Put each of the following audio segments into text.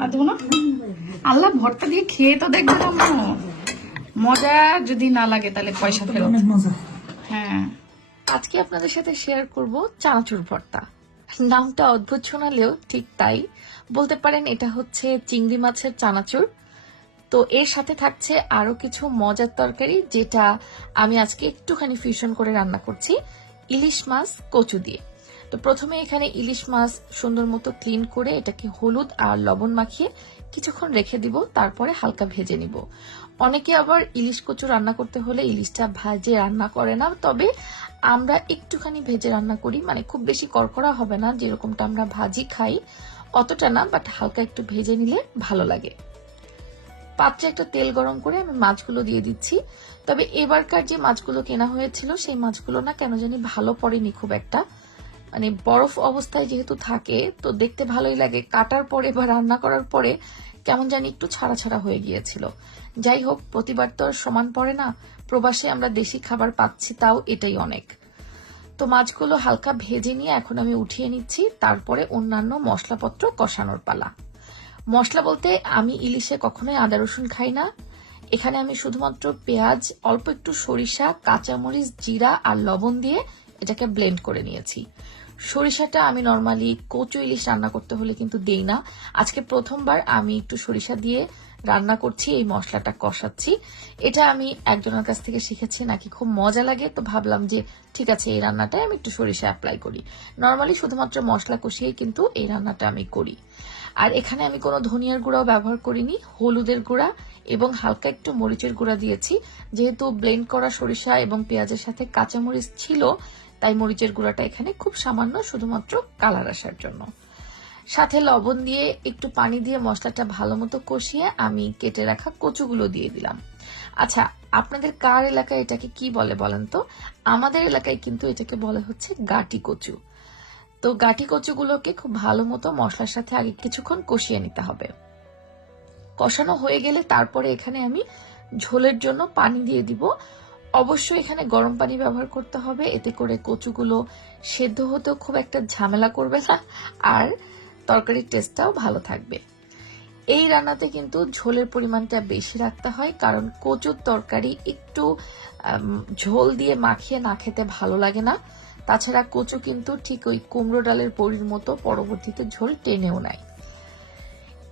আর দেবো না? আল্লাহ ভর্তা দিয়ে খেয়ে তো আম্মু মজা যদি না লাগে তাহলে পয়সা ফেরত। হ্যাঁ। আজকে আপনাদের সাথে শেয়ার করব চানাচুর ভর্তা। নামটা অদ্ভুত শোনালেও ঠিক তাই। বলতে পারেন এটা হচ্ছে চিংড়ি মাছের চানাচুর। তো এর সাথে থাকছে আরও কিছু মজার তরকারি যেটা আমি আজকে একটুখানি ফিউশন করে রান্না করছি। ইলিশ মাছ কচু দিয়ে। তো প্রথমে এখানে ইলিশ মাছ সুন্দর মতো ক্লিন করে এটাকে হলুদ আর লবণ মাখিয়ে কিছুক্ষণ রেখে দিব, তারপরে হালকা ভেজে নিব। অনেকে আবার ইলিশ কচু রান্না করতে হলে ইলিশটা ভাজে রান্না করে না, তবে আমরা একটুখানি ভেজে রান্না করি। মানে খুব বেশি করকরা হবে না, যেরকমটা আমরা ভাজি খাই। অতটা না বাট হালকা একটু ভেজে নিলে ভালো লাগে। পাত্রে একটা তেল গরম করে আমি মাছগুলো দিয়ে দিচ্ছি। তবে এবারকার যে মাছগুলো কেনা হয়েছিল, সেই মাছগুলো না কেন জানি ভালো পড়েনি খুব একটা। মানে বরফ অবস্থায় যেহেতু থাকে, তো দেখতে ভালোই লাগে। কাটার পরে বা রান্না করার পরে কেমন জানি একটু ছাড়া ছাড়া হয়ে গিয়েছিল। যাই হোক, প্রতিবার তো আর সমান পড়ে না। প্রবাসে আমরা দেশি খাবার পাচ্ছি তাও এটাই অনেক। তো মাছগুলো হালকা ভেজে নিয়ে এখন আমি উঠিয়ে নিচ্ছি, তারপরে অন্যান্য মশলাপত্র কষানোর পালা। মশলা বলতে আমি ইলিশে কখনোই আদা রসুন খাই না। এখানে আমি শুধুমাত্র পেঁয়াজ, অল্প একটু সরিষা, কাঁচামরিচ, জিরা আর লবণ দিয়ে এটাকে ব্লেন্ড করে নিয়েছি। সরিষাটা আমি নর্মালি কচু ইলিশ রান্না করতে হলে কিন্তু দেই না। আজকে প্রথমবার আমি একটু সরিষা দিয়ে রান্না করছি, এই মশলাটা কষাচ্ছি। এটা আমি একজনের কাছ থেকে শিখেছি, নাকি খুব মজা লাগে। তো ভাবলাম যে ঠিক আছে, এই রান্নাটাই আমি একটু সরিষা অ্যাপ্লাই করি। নর্মালি শুধুমাত্র মশলা কষিয়েই কিন্তু এই রান্নাটা আমি করি। আর এখানে আমি কোনো ধনিয়ার গুঁড়াও ব্যবহার করিনি, হলুদের গুঁড়া এবং হালকা একটু মরিচের গুঁড়া দিয়েছি। যেহেতু ব্লেন্ড করা সরিষা এবং পেঁয়াজের সাথে কাঁচামরিচ ছিল তাই মরিচের গুঁড়াটা এখানে খুব সামান্য, শুধুমাত্র কালার আসার জন্য। সাথে লবণ দিয়ে একটু পানি দিয়ে মশলাটা ভালো মতো কষিয়ে আমি কেটে রাখা কচুগুলো দিয়ে দিলাম। আচ্ছা আপনাদের কার এলাকায় এটাকে কি বলে বলেন তো? আমাদের এলাকায় কিন্তু এটাকে বলে হচ্ছে গাটি কচু। তো গাটি কচুগুলোকে খুব ভালো মতো মশলার সাথে আগে কিছুক্ষণ কষিয়ে নিতে হবে। কষানো হয়ে গেলে তারপরে এখানে আমি ঝোলের জন্য পানি দিয়ে দিব। অবশ্যই এখানে গরম পানি ব্যবহার করতে হবে। এতে করে কচুগুলো সেদ্ধ হতেও খুব একটা ঝামেলা করবে না আর তরকারির টেস্টটাও ভালো থাকবে। এই রান্নাতে কিন্তু ঝোলের পরিমাণটা বেশি রাখতে হয়, কারণ কচুর তরকারি একটু ঝোল দিয়ে মাখিয়ে না খেতে ভালো লাগে না। তাছাড়া কচু কিন্তু ঠিক ওই কুমড়ো ডালের বড়ির মতো পরবর্তীতে ঝোল টেনেও নেয়।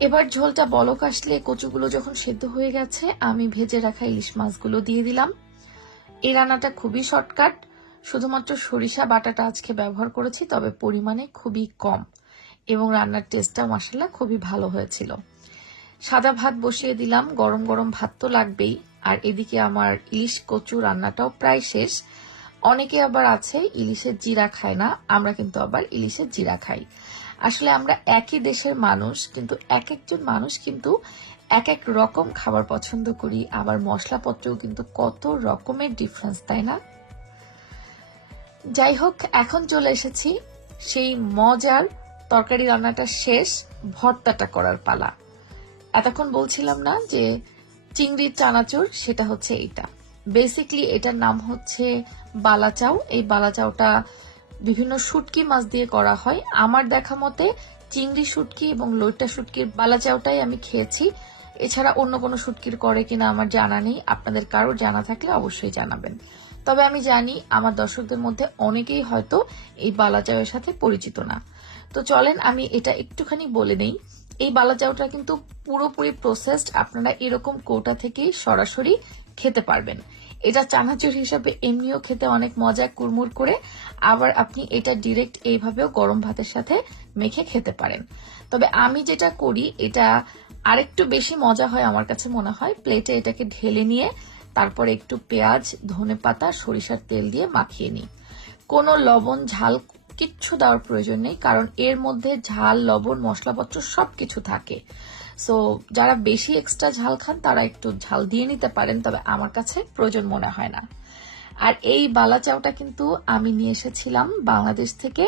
এবার ঝোলটা বলক আসলে কচুগুলো যখন সেদ্ধ হয়ে গেছে, আমি ভেজে রাখা ইলিশ মাছগুলো দিয়ে দিলাম। এই রান্নাটা খুবই শর্টকাট। শুধুমাত্র সরিষা বাটাটা আজকে ব্যবহার করেছি, তবে পরিমাণে খুবই কম। এবং রান্নার টেস্টটাও মাসাল্লা খুবই ভালো হয়েছিল। সাদা ভাত বসিয়ে দিলাম, গরম গরম ভাত তো লাগবেই। আর এদিকে আমার ইলিশ কচু রান্নাটাও প্রায় শেষ। অনেকে আবার আছে, ইলিশের জিরা খায় না, আমরা কিন্তু আবার ইলিশের জিরা খাই। আসলে আমরা একই দেশের মানুষ, কিন্তু এক একজন মানুষ কিন্তু এক এক রকম খাবার পছন্দ করি, আবার মশলাপত্রেও কিন্তু কত রকমের ডিফারেন্স তাই না? যাই হোক, এখন চলে এসেছি সেই মজার তরকারি রান্নাটা শেষ, ভর্তাটা করার পালা। এতক্ষণ বলছিলাম না যে চিংড়ির চানাচুর, সেটা হচ্ছে এইটা বেসিকলি এটার নাম হচ্ছে বালাচাও এই বালাচাওটা বিভিন্ন শুটকি মাছ দিয়ে করা হয়। আমার দেখা মতে, চিংড়ি শুটকি এবং লইটা শুটকির বালাচাওটাই আমি খেয়েছি। এছাড়া অন্য কোনো শুটকির করে কিনা আমার জানা নেই। আপনাদের কারোর জানা থাকলে অবশ্যই জানাবেন। তবে আমি জানি আমার দর্শকদের মধ্যে অনেকেই হয়তো এই বালাচাওয়ের সাথে পরিচিত না। তো চলেন আমি এটা একটুখানি বলে নেই। এই বালাচাওটা কিন্তু পুরোপুরি প্রসেসড আপনারা এরকম কৌটা থেকেই সরাসরি খেতে পারবেন। এটা চানাচুর হিসাবে এমনিও খেতে অনেক মজা কুরমুর করে আবার আপনি এটা ডিরেক্ট এইভাবেও গরম ভাতের সাথে মেখে খেতে পারেন। তবে আমি যেটা করি, এটা আরেকটু বেশি মজা হয় আমার কাছে মনে হয়। প্লেটে এটাকে ঢেলে নিয়ে তারপরে একটু পেঁয়াজ, ধনে পাতা, সরিষার তেল দিয়ে মাখিয়ে নিই। কোনো লবণ, ঝাল কিচ্ছু দেওয়ার প্রয়োজন নেই, কারণ এর মধ্যে ঝাল, লবণ, মশলাপত্র সবকিছু থাকে। সো যারা বেশি এক্সট্রা ঝাল খান, তারা একটু ঝাল দিয়ে নিতে পারেন, তবে আমার কাছে প্রয়োজন মনে হয় না। আর এই বালা চাউটা কিন্তু আমি নিয়ে এসেছিলাম বাংলাদেশ থেকে।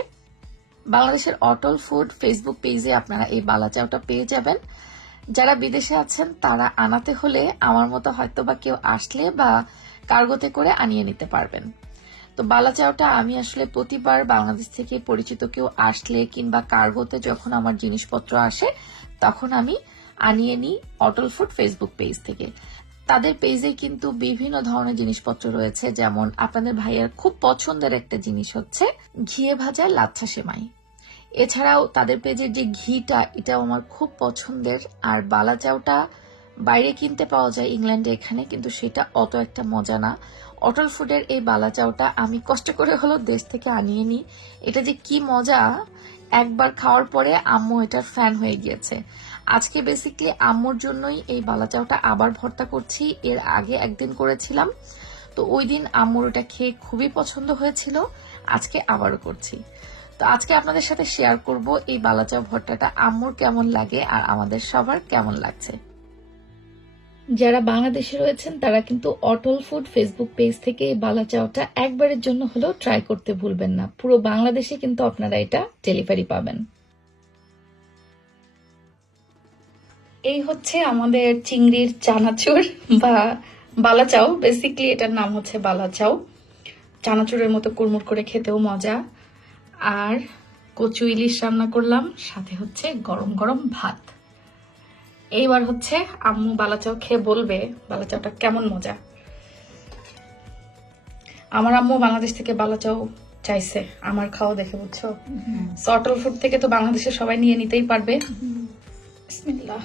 বাংলাদেশের অটল ফুড ফেসবুক পেজে আপনারা এই বালা চাউটা পেয়ে যাবেন। যারা বিদেশে আছেন, তারা আনাতে হলে আমার মতো হয়তো বা কেউ আসলে বা কার্গোতে করে আনিয়ে নিতে পারবেন। তো বালা চাওটা আমি আসলে প্রতিবার বাংলাদেশ থেকে পরিচিত কেউ আসলে কিংবা কার্গোতে যখন আমার জিনিসপত্র আসে, তখন আমি আনিয়ে নিই অটল ফুড ফেসবুক পেজ থেকে। তাদের পেজে কিন্তু বিভিন্ন ধরনের জিনিসপত্র রয়েছে, যেমন আপনাদের ভাইয়ের খুব পছন্দের একটা জিনিস হচ্ছে ঘিয়ে ভাজা লাচ্ছা সেমাই। এছাড়াও তাদের পেজের যে ঘিটা, এটাও আমার খুব পছন্দের। আর বালাচাওটা বাইরে কিনতে পাওয়া যায় ইংল্যান্ডে এখানে, কিন্তু সেটা অত একটা মজা না। অটল ফুডের এই বালাচাওটা আমি কষ্ট করে হলো দেশ থেকে আনিয়ে নিই। এটা যে কি মজা! একবার খাওয়ার পরে আম্মু এটার ফ্যান হয়ে গিয়েছে। আজকে বেসিক্যালি আম্মুর জন্যই এই বালাচাওটা আবার ভর্তা করছি। এর আগে একদিন করেছিলাম। তো ওই দিন আম্মুর ওটা খেয়ে খুবই পছন্দ হয়েছিল। আজকে আবারও করছি। তো আজকে আপনাদের সাথে শেয়ার করব এই বালাচাও ভর্তাটা। আম্মুর কেমন লাগে আর আমাদের সবার কেমন লাগছে? যারা বাংলাদেশে রয়েছেন, তারা কিন্তু অটল ফুড ফেসবুক পেজ থেকে এই বালা চাওটা একবারের জন্য হলেও ট্রাই করতে ভুলবেন না। পুরো বাংলাদেশে কিন্তু আপনারা এটা ডেলিভারি পাবেন। এই হচ্ছে আমাদের চিংড়ির চানাচুর বা বালাচাও। বেসিকলি এটার নাম হচ্ছে বালাচাও। চানাচুরের মতো কুড়মুড় করে খেতেও মজা। আর কচু ইলিশ রান্না করলাম সাথে হচ্ছে গরম গরম ভাত। এইবার হচ্ছে আম্মু বালাচাও খেয়ে বলবে বালাচাওটা কেমন মজা। আমার আম্মু বাংলাদেশ থেকে বালাচাও চাইছে আমার খাওয়া দেখে বুঝছ? সটল ফুড থেকে তো বাংলাদেশে সবাই নিয়ে নিতেই পারবে। বিসমিল্লাহ।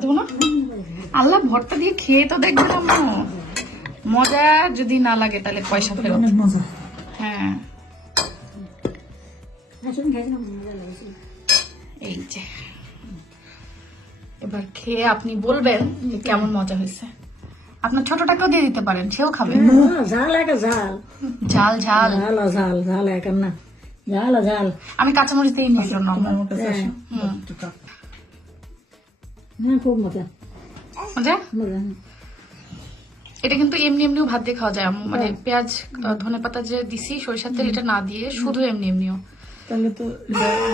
দেবো না? আল্লাহ ভর্তা দিয়ে খেয়ে তো দেখবেন আম্মু। মজা যদি না লাগে তাহলে পয়সা ফেরত। হ্যাঁ। এই যে। এবার খেয়ে আপনি বলবেন যে কেমন মজা হয়েছে। আপনার ছোটটাকেও দিয়ে দিতে পারেন সেও খাবে। ঝাল একটা ঝাল। ঝাল ঝাল। ঝাল ঝাল ঝাল একটা না। ঝাল ঝাল। আমি কাঁচামরিচ দিয়ে নিয়ে জন্য আমার কাছে হুম। হ্যাঁ খুব মজা। মজা? মজা এটা কিন্তু এমনি এমনিও ভাত দিয়ে খাওয়া যায় আম্মু। মানে পেঁয়াজ ধনে পাতা যে দিছি সরিষার তেল এটা না দিয়ে শুধু এমনি এমনিও। তাহলে তো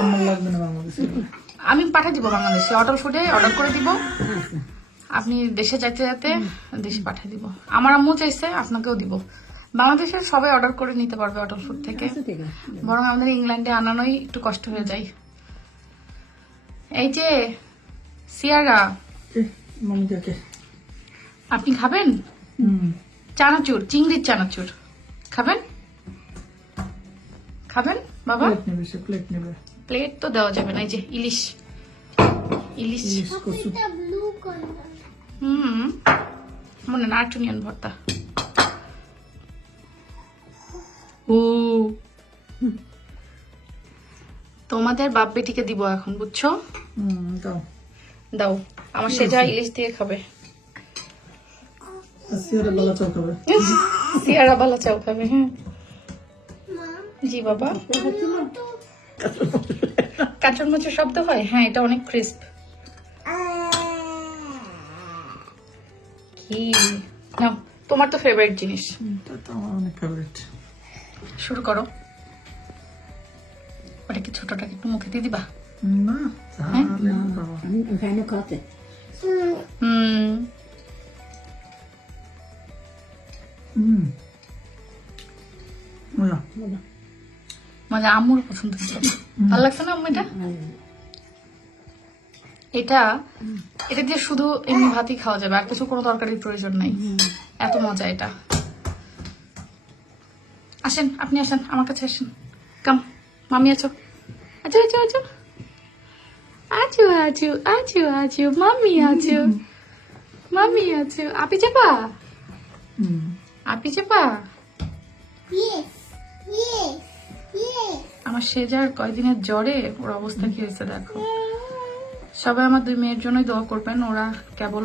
আমার লাগবে না বাংলাদেশে। আমি পাঠিয়ে দিব বাংলাদেশে অটল ফুডে অর্ডার করে দিব। আপনি দেশে যাইতে যাতে দেশে পাঠিয়ে দিব। আমার আম্মু চাইছে আপনাকেও দিব। বাংলাদেশে সবাই অর্ডার করে নিতে পারবে অটল ফুড থেকে। আচ্ছা বরং আমাদের ইংল্যান্ডে আনানোই একটু কষ্ট হয়ে যায়। এই যে সিয়ারা। আপনি খাবেন? চানাচুর চিংড়ির চানাচুর। খাবেন? খাবেন বাবা? প্লেট নেবে প্লেট নেবে। প্লেট তো দেওয়া যাবে না এই যে ইলিশ। ইলিশ। ইলিশ হুম। মনে না আর্টুনিয়ান ভর্তা। ও। তোমাদের বাপ বেটিকে দিব এখন বুঝছ? হুম দাও। দাও। আমার সেটা ইলিশ দিয়ে খাবে। সিয়ারে বলা চাও খাবে। হ্যাঁ। জি বাবা। কাঁচুর মাছের শব্দ হয়? হ্যাঁ এটা অনেক ক্রিস্প কি? নাও তোমার তো ফেভারিট জিনিস। এটা তো আমার অনেক ফেভারিট শুরু করো। ওটা কি ছোটটাকে একটু মুখে দিয়ে দিবা? না ওখানে হুম হুম মজা পছন্দ ভালো লাগছে না আম্মু এটা? এটা এটা দিয়ে শুধু এমনি ভাতই খাওয়া যাবে আর কিছু কোনো তরকারির প্রয়োজন নাই। এত মজা এটা। আসেন আপনি আসেন আমার কাছে আসেন। কাম মামি আছো। আচ্ছা আছো আছো আছো আছো আছো আছো মামি আছো মামি আছো আপি চাপা? হুম। আপি চাপা? আমার সেজার কয়দিনের জ্বরে ওর অবস্থা কি হয়েছে দেখো। সবাই আমার দুই মেয়ের জন্যই দোয়া করবেন ওরা কেবল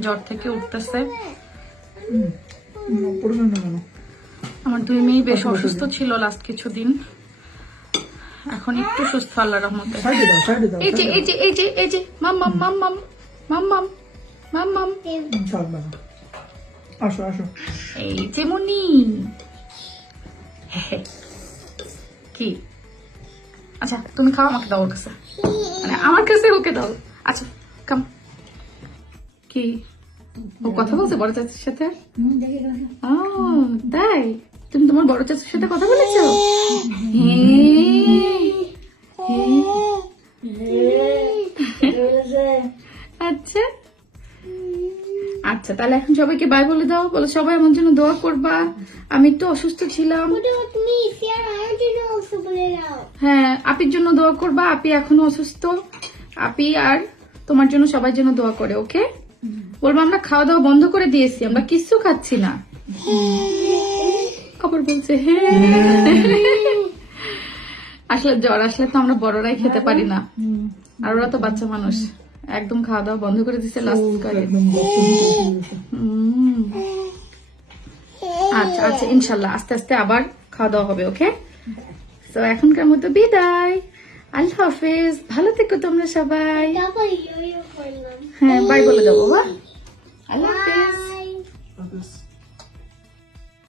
জ্বর থেকে উঠতেছে। আমার দুই মেয়ে বেশ অসুস্থ ছিল লাস্ট কিছুদিন। এখন একটু সুস্থ আল্লাহ রহমতে। সাইডে দাও সাইডে দাও এই যে এই যে এই যে এই যে মাম মাম মাম মাম মাম মাম মাম মাম। আসো আসো। এই যে মনি কি? আচ্ছা তুমি খাও আমাকে দাও ওর কাছে। মানে আমার কাছে ওকে দাও। আচ্ছা কাম কি? ও কথা বলছে বড় চাচির সাথে? তাই? তুমি তোমার বড় চাচুর সাথে কথা বলেছ। আচ্ছা। আচ্ছা তাহলে এখন সবাইকে বাই বলে দাও। বলে সবাই আমার জন্য দোয়া করবা। আমি একটু অসুস্থ ছিলাম. হ্যাঁ আপির জন্য দোয়া করবা। আপি এখনও অসুস্থ। আপি আর তোমার জন্য সবার জন্য দোয়া করে ওকে? বলব আমরা খাওয়া দাওয়া বন্ধ করে দিয়েছি। আমরা কিচ্ছু খাচ্ছি না। খবর বলছে হ্যাঁ। আসলে জ্বর আসলে তো আমরা বড়রাই খেতে পারি না। আর ওরা তো বাচ্চা মানুষ। একদম খাওয়া দাওয়া বন্ধ করে দিচ্ছে লাস্ট। আচ্ছা আচ্ছা ইনশাল্লাহ আস্তে আস্তে আবার খাওয়া দাওয়া হবে ওকে? তো এখনকার মতো বিদায়। আল্লাহ হাফেজ। ভালো থেকো তোমরা সবাই. হ্যাঁ বাই বলে দেবো বা আল্লাহ হাফেজ।